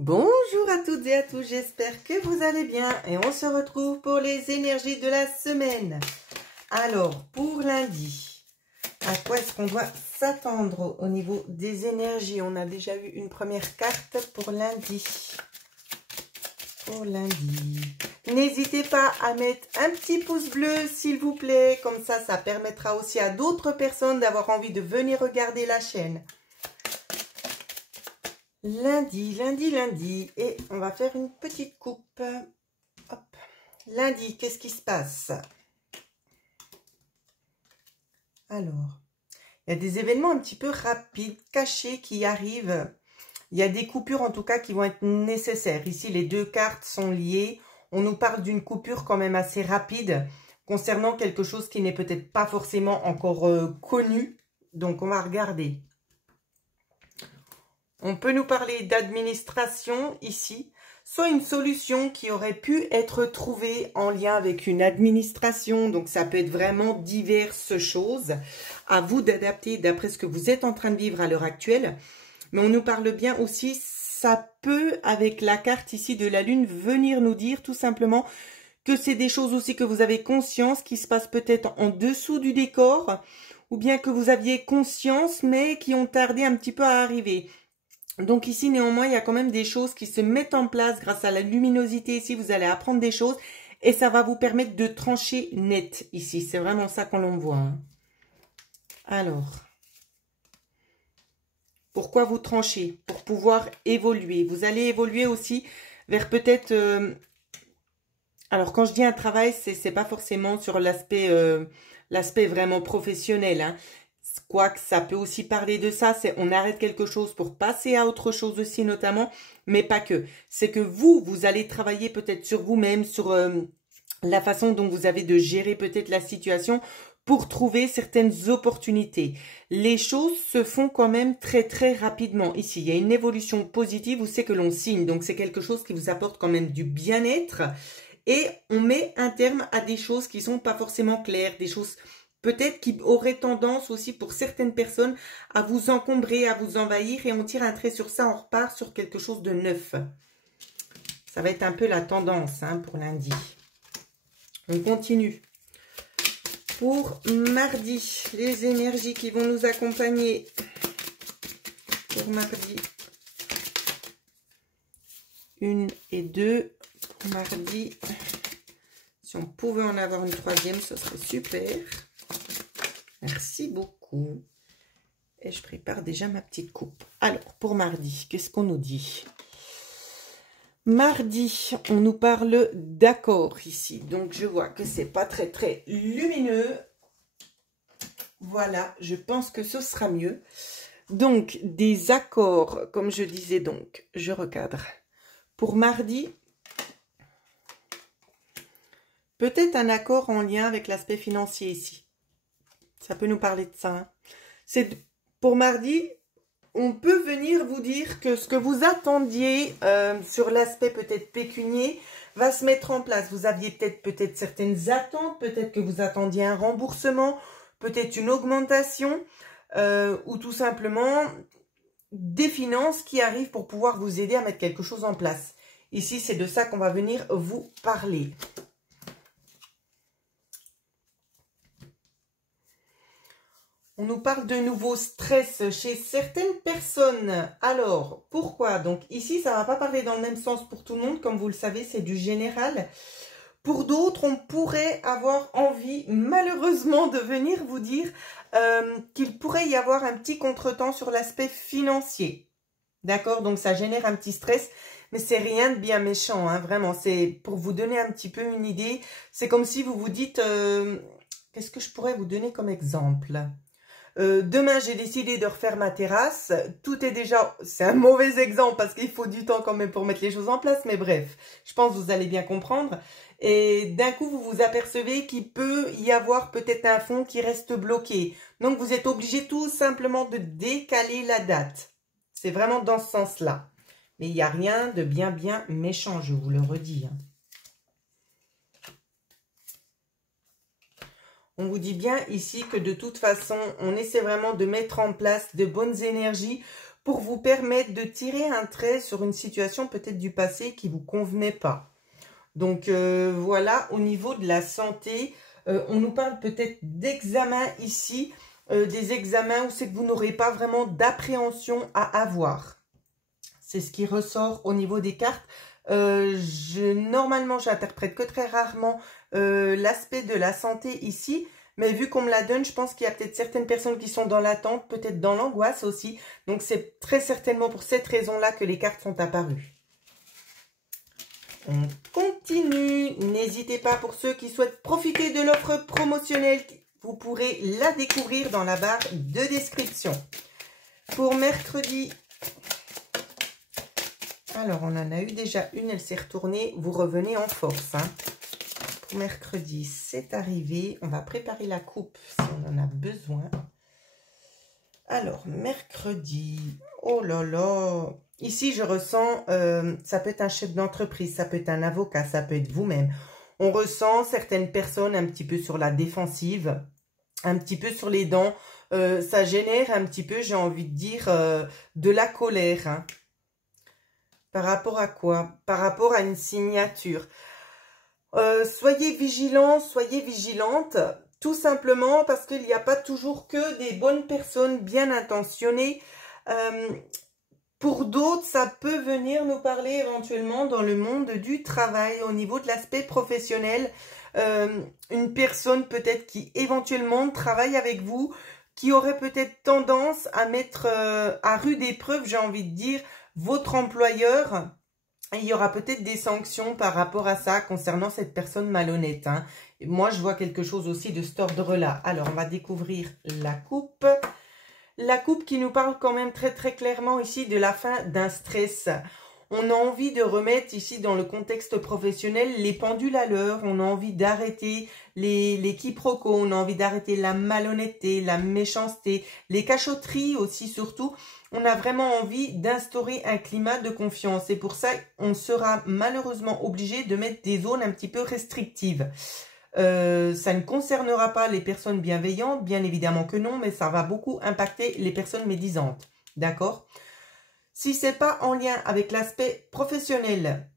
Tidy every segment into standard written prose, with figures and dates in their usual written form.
Bonjour à toutes et à tous, j'espère que vous allez bien et on se retrouve pour les énergies de la semaine. Alors, pour lundi, à quoi est-ce qu'on doit s'attendre au niveau des énergies? On a déjà eu une première carte pour lundi. Pour lundi. N'hésitez pas à mettre un petit pouce bleu, s'il vous plaît. Comme ça, ça permettra aussi à d'autres personnes d'avoir envie de venir regarder la chaîne. Lundi. Et on va faire une petite coupe. Hop. Lundi, qu'est-ce qui se passe? Alors, il y a des événements un petit peu rapides, cachés qui arrivent. Il y a des coupures en tout cas qui vont être nécessaires. Ici, les deux cartes sont liées. On nous parle d'une coupure quand même assez rapide concernant quelque chose qui n'est peut-être pas forcément encore connu. Donc, on va regarder. On peut nous parler d'administration ici, soit une solution qui aurait pu être trouvée en lien avec une administration. Donc, ça peut être vraiment diverses choses. À vous d'adapter d'après ce que vous êtes en train de vivre à l'heure actuelle. Mais on nous parle bien aussi, ça peut, avec la carte ici de la Lune, venir nous dire tout simplement que c'est des choses aussi que vous avez conscience qui se passent peut-être en dessous du décor, ou bien que vous aviez conscience, mais qui ont tardé un petit peu à arriver. Donc ici, néanmoins, il y a quand même des choses qui se mettent en place grâce à la luminosité. Ici, vous allez apprendre des choses et ça va vous permettre de trancher net ici. C'est vraiment ça qu'on voit. Hein. Alors, pourquoi vous tranchez? Pour pouvoir évoluer. Vous allez évoluer aussi vers peut-être... alors, quand je dis un travail, c'est pas forcément sur l'aspect vraiment professionnel. Hein. Quoique ça peut aussi parler de ça, c'est on arrête quelque chose pour passer à autre chose aussi notamment, mais pas que. C'est que vous allez travailler peut-être sur vous-même, sur la façon dont vous avez de gérer peut-être la situation pour trouver certaines opportunités. Les choses se font quand même très très rapidement. Ici, il y a une évolution positive où c'est que l'on signe, donc c'est quelque chose qui vous apporte quand même du bien-être et on met un terme à des choses qui sont pas forcément claires, des choses... peut-être qu'il aurait tendance aussi pour certaines personnes à vous encombrer, à vous envahir et on tire un trait sur ça, on repart sur quelque chose de neuf. Ça va être un peu la tendance hein, pour lundi. On continue. Pour mardi, les énergies qui vont nous accompagner pour mardi. 1 et 2 pour mardi. Si on pouvait en avoir une troisième, ce serait super. Merci beaucoup. Et je prépare déjà ma petite coupe. Alors, pour mardi, qu'est-ce qu'on nous dit? Mardi, on nous parle d'accord ici. Donc, je vois que c'est pas très, très lumineux. Voilà, je pense que ce sera mieux. Donc, des accords, comme je disais donc, je recadre. Pour mardi, peut-être un accord en lien avec l'aspect financier ici. Ça peut nous parler de ça. Hein. C'est pour mardi, on peut venir vous dire que ce que vous attendiez sur l'aspect peut-être pécunier va se mettre en place. Vous aviez peut-être certaines attentes, peut-être que vous attendiez un remboursement, peut-être une augmentation ou tout simplement des finances qui arrivent pour pouvoir vous aider à mettre quelque chose en place. Ici, c'est de ça qu'on va venir vous parler. On nous parle de nouveau stress chez certaines personnes. Alors, pourquoi? Donc ici, ça ne va pas parler dans le même sens pour tout le monde. Comme vous le savez, c'est du général. Pour d'autres, on pourrait avoir envie, malheureusement, de venir vous dire qu'il pourrait y avoir un petit contretemps sur l'aspect financier. D'accord? Donc, ça génère un petit stress. Mais c'est rien de bien méchant, hein, vraiment. C'est pour vous donner un petit peu une idée. C'est comme si vous vous dites... qu'est-ce que je pourrais vous donner comme exemple? Demain, j'ai décidé de refaire ma terrasse. Tout est déjà... C'est un mauvais exemple parce qu'il faut du temps quand même pour mettre les choses en place. Mais bref, je pense que vous allez bien comprendre. Et d'un coup, vous vous apercevez qu'il peut y avoir peut-être un fonds qui reste bloqué. Donc, vous êtes obligé tout simplement de décaler la date. C'est vraiment dans ce sens-là. Mais il n'y a rien de bien méchant, je vous le redis. Hein. On vous dit bien ici que de toute façon, on essaie vraiment de mettre en place de bonnes énergies pour vous permettre de tirer un trait sur une situation peut-être du passé qui ne vous convenait pas. Donc voilà, au niveau de la santé, on nous parle peut-être d'examens ici, des examens où c'est que vous n'aurez pas vraiment d'appréhension à avoir. C'est ce qui ressort au niveau des cartes. Normalement, j'interprète que très rarement l'aspect de la santé ici. Mais vu qu'on me la donne, je pense qu'il y a peut-être certaines personnes qui sont dans l'attente, peut-être dans l'angoisse aussi. Donc, c'est très certainement pour cette raison-là que les cartes sont apparues. On continue. N'hésitez pas pour ceux qui souhaitent profiter de l'offre promotionnelle. Vous pourrez la découvrir dans la barre de description. Pour mercredi... Alors, on en a eu déjà une, elle s'est retournée. Vous revenez en force. Hein. Pour mercredi, c'est arrivé. On va préparer la coupe si on en a besoin. Alors, mercredi. Oh là là. Ici, je ressens, ça peut être un chef d'entreprise, ça peut être un avocat, ça peut être vous-même. On ressent certaines personnes un petit peu sur la défensive, un petit peu sur les dents. Ça génère un petit peu, j'ai envie de dire, de la colère. Hein. Par rapport à quoi? Par rapport à une signature. Soyez vigilants, soyez vigilantes, tout simplement parce qu'il n'y a pas toujours que des bonnes personnes bien intentionnées. Pour d'autres, ça peut venir nous parler éventuellement dans le monde du travail, au niveau de l'aspect professionnel. Une personne peut-être qui éventuellement travaille avec vous, qui aurait peut-être tendance à mettre à rude épreuve, j'ai envie de dire, votre employeur. Il y aura peut-être des sanctions par rapport à ça concernant cette personne malhonnête. Hein. Et moi, je vois quelque chose aussi de cet ordre-là. Alors, on va découvrir la coupe. La coupe qui nous parle quand même très très clairement ici de la fin d'un stress. On a envie de remettre ici dans le contexte professionnel les pendules à l'heure. On a envie d'arrêter les quiproquos. On a envie d'arrêter la malhonnêteté, la méchanceté, les cachotteries aussi surtout. On a vraiment envie d'instaurer un climat de confiance. Et pour ça, on sera malheureusement obligé de mettre des zones un petit peu restrictives. Ça ne concernera pas les personnes bienveillantes, bien évidemment que non, mais ça va beaucoup impacter les personnes médisantes. D'accord? Si ce n'est pas en lien avec l'aspect professionnel,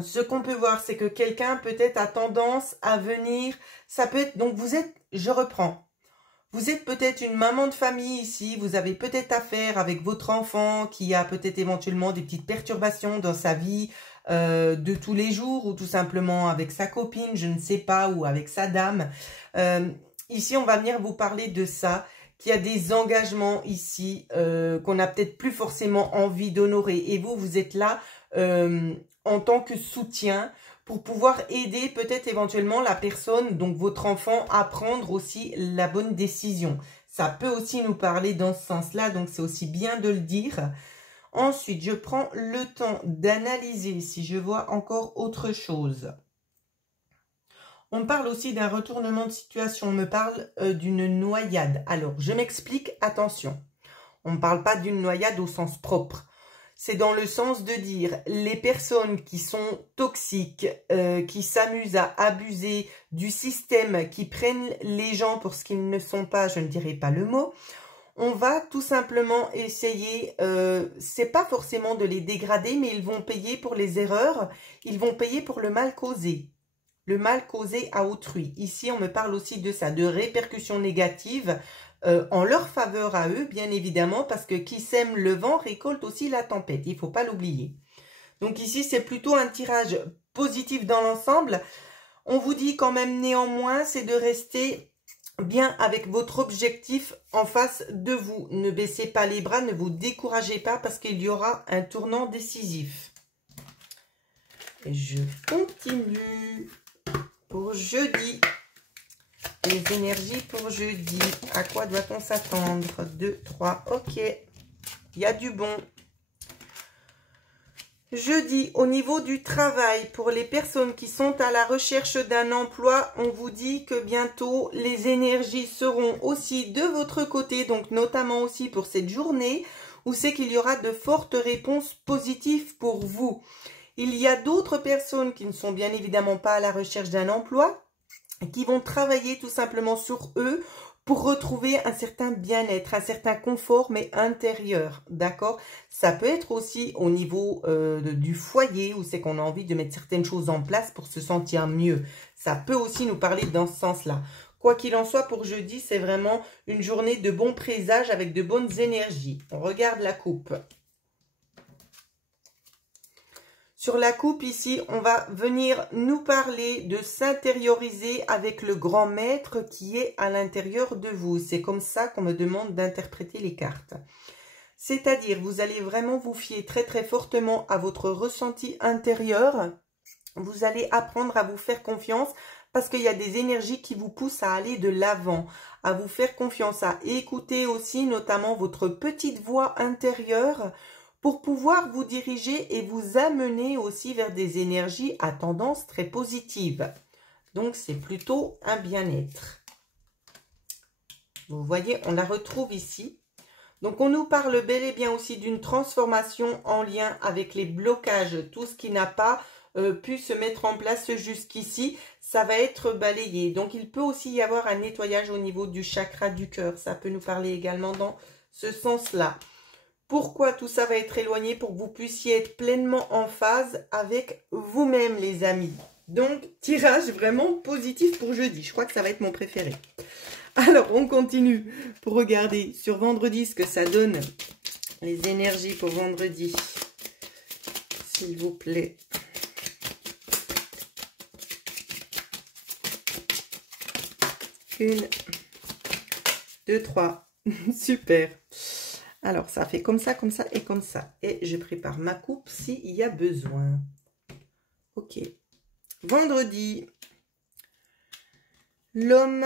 ce qu'on peut voir, c'est que quelqu'un peut-être a tendance à venir, ça peut être, donc vous êtes, je reprends, vous êtes peut-être une maman de famille ici, vous avez peut-être affaire avec votre enfant qui a peut-être éventuellement des petites perturbations dans sa vie de tous les jours ou tout simplement avec sa copine, je ne sais pas, ou avec sa dame. Ici, on va venir vous parler de ça, qu'il y a des engagements ici qu'on n'a peut-être plus forcément envie d'honorer. Et vous, vous êtes là en tant que soutien pour pouvoir aider peut-être éventuellement la personne, donc votre enfant, à prendre aussi la bonne décision. Ça peut aussi nous parler dans ce sens-là, donc c'est aussi bien de le dire. Ensuite, je prends le temps d'analyser si je vois encore autre chose. On parle aussi d'un retournement de situation, on me parle d'une noyade. Alors, je m'explique, attention. On ne parle pas d'une noyade au sens propre. C'est dans le sens de dire les personnes qui sont toxiques, qui s'amusent à abuser du système, qui prennent les gens pour ce qu'ils ne sont pas, je ne dirai pas le mot. On va tout simplement essayer, c'est pas forcément de les dégrader, mais ils vont payer pour les erreurs, ils vont payer pour le mal causé. Le mal causé à autrui. Ici, on me parle aussi de ça, de répercussions négatives en leur faveur à eux, bien évidemment, parce que qui sème le vent récolte aussi la tempête. Il ne faut pas l'oublier. Donc ici, c'est plutôt un tirage positif dans l'ensemble. On vous dit quand même néanmoins, c'est de rester bien avec votre objectif en face de vous. Ne baissez pas les bras, ne vous découragez pas parce qu'il y aura un tournant décisif. Et je continue. Pour jeudi, les énergies pour jeudi, à quoi doit-on s'attendre? 2, 3, ok, il y a du bon. Jeudi, au niveau du travail, pour les personnes qui sont à la recherche d'un emploi, on vous dit que bientôt les énergies seront aussi de votre côté, donc notamment aussi pour cette journée, où c'est qu'il y aura de fortes réponses positives pour vous. Il y a d'autres personnes qui ne sont bien évidemment pas à la recherche d'un emploi, qui vont travailler tout simplement sur eux pour retrouver un certain bien-être, un certain confort, mais intérieur, d'accord? Ça peut être aussi au niveau du foyer, où c'est qu'on a envie de mettre certaines choses en place pour se sentir mieux. Ça peut aussi nous parler dans ce sens-là. Quoi qu'il en soit, pour jeudi, c'est vraiment une journée de bons présages avec de bonnes énergies. On regarde la coupe. Sur la coupe ici, on va venir nous parler de s'intérioriser avec le grand maître qui est à l'intérieur de vous. C'est comme ça qu'on me demande d'interpréter les cartes. C'est-à-dire, vous allez vraiment vous fier très très fortement à votre ressenti intérieur. Vous allez apprendre à vous faire confiance parce qu'il y a des énergies qui vous poussent à aller de l'avant, à vous faire confiance, à écouter aussi notamment votre petite voix intérieure pour pouvoir vous diriger et vous amener aussi vers des énergies à tendance très positive. Donc, c'est plutôt un bien-être. Vous voyez, on la retrouve ici. Donc, on nous parle bel et bien aussi d'une transformation en lien avec les blocages. Tout ce qui n'a pas pu se mettre en place jusqu'ici, ça va être balayé. Donc, il peut aussi y avoir un nettoyage au niveau du chakra du cœur. Ça peut nous parler également dans ce sens-là. Pourquoi tout ça va être éloigné? Pour que vous puissiez être pleinement en phase avec vous-même, les amis. Donc, tirage vraiment positif pour jeudi. Je crois que ça va être mon préféré. Alors, on continue pour regarder sur vendredi ce que ça donne. Les énergies pour vendredi. S'il vous plaît. Une, deux, trois. Super. Alors, ça fait comme ça et comme ça. Et je prépare ma coupe s'il y a besoin. Ok. Vendredi. L'homme.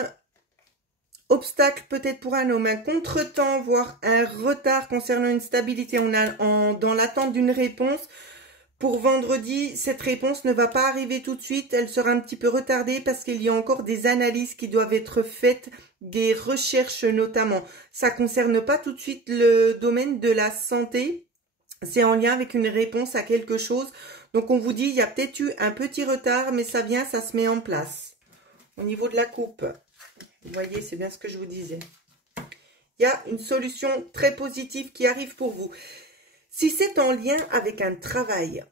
Obstacle peut-être pour un homme. Un contretemps, voire un retard concernant une stabilité. On a dans l'attente d'une réponse. Pour vendredi, cette réponse ne va pas arriver tout de suite. Elle sera un petit peu retardée parce qu'il y a encore des analyses qui doivent être faites, des recherches notamment. Ça ne concerne pas tout de suite le domaine de la santé. C'est en lien avec une réponse à quelque chose. Donc, on vous dit, il y a peut-être eu un petit retard, mais ça vient, ça se met en place. Au niveau de la coupe, vous voyez, c'est bien ce que je vous disais. Il y a une solution très positive qui arrive pour vous. Si c'est en lien avec un travail,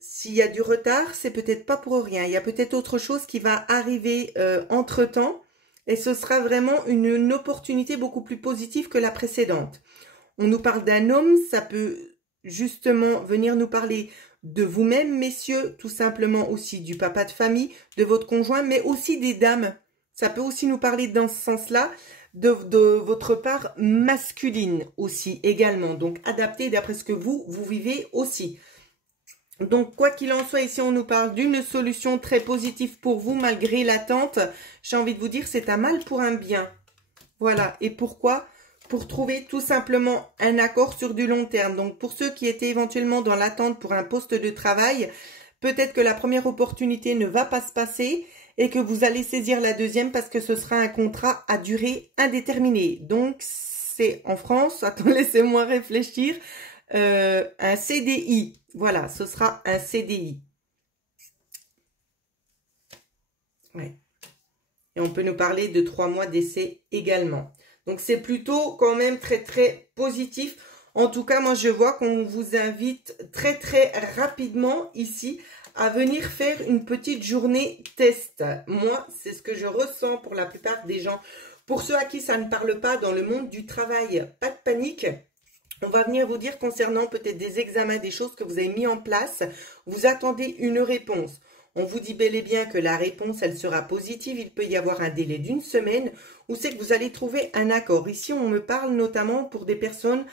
s'il y a du retard, c'est peut-être pas pour rien. Il y a peut-être autre chose qui va arriver entre-temps. Et ce sera vraiment une opportunité beaucoup plus positive que la précédente. On nous parle d'un homme, ça peut justement venir nous parler de vous-même, messieurs, tout simplement aussi du papa de famille, de votre conjoint, mais aussi des dames. Ça peut aussi nous parler dans ce sens-là. De votre part masculine aussi également. Donc, adapté d'après ce que vous vivez aussi. Donc, quoi qu'il en soit, ici, on nous parle d'une solution très positive pour vous, malgré l'attente. J'ai envie de vous dire, c'est un mal pour un bien. Voilà. Et pourquoi? Pour trouver tout simplement un accord sur du long terme. Donc, pour ceux qui étaient éventuellement dans l'attente pour un poste de travail, peut-être que la première opportunité ne va pas se passer et que vous allez saisir la deuxième parce que ce sera un contrat à durée indéterminée. Donc, c'est en France, attends, laissez-moi réfléchir, un CDI. Voilà, ce sera un CDI. Ouais. Et on peut nous parler de 3 mois d'essai également. Donc, c'est plutôt quand même très, très positif. En tout cas, moi, je vois qu'on vous invite très, très rapidement ici à venir faire une petite journée test. Moi, c'est ce que je ressens pour la plupart des gens. Pour ceux à qui ça ne parle pas dans le monde du travail, pas de panique. On va venir vous dire concernant peut-être des examens, des choses que vous avez mis en place. Vous attendez une réponse. On vous dit bel et bien que la réponse, elle sera positive. Il peut y avoir un délai d'1 semaine où c'est que vous allez trouver un accord. Ici, on me parle notamment pour des personnes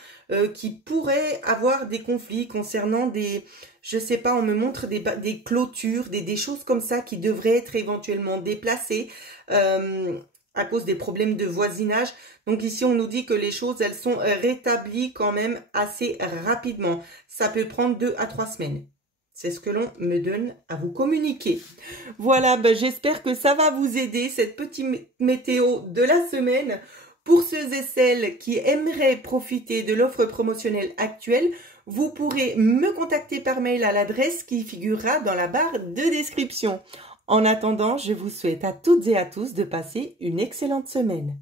qui pourraient avoir des conflits concernant des, je sais pas, on me montre des clôtures, des choses comme ça qui devraient être éventuellement déplacées à cause des problèmes de voisinage. Donc ici, on nous dit que les choses, elles sont rétablies quand même assez rapidement. Ça peut prendre 2 à 3 semaines. C'est ce que l'on me donne à vous communiquer. Voilà, ben j'espère que ça va vous aider, cette petite météo de la semaine. Pour ceux et celles qui aimeraient profiter de l'offre promotionnelle actuelle, vous pourrez me contacter par mail à l'adresse qui figurera dans la barre de description. En attendant, je vous souhaite à toutes et à tous de passer une excellente semaine.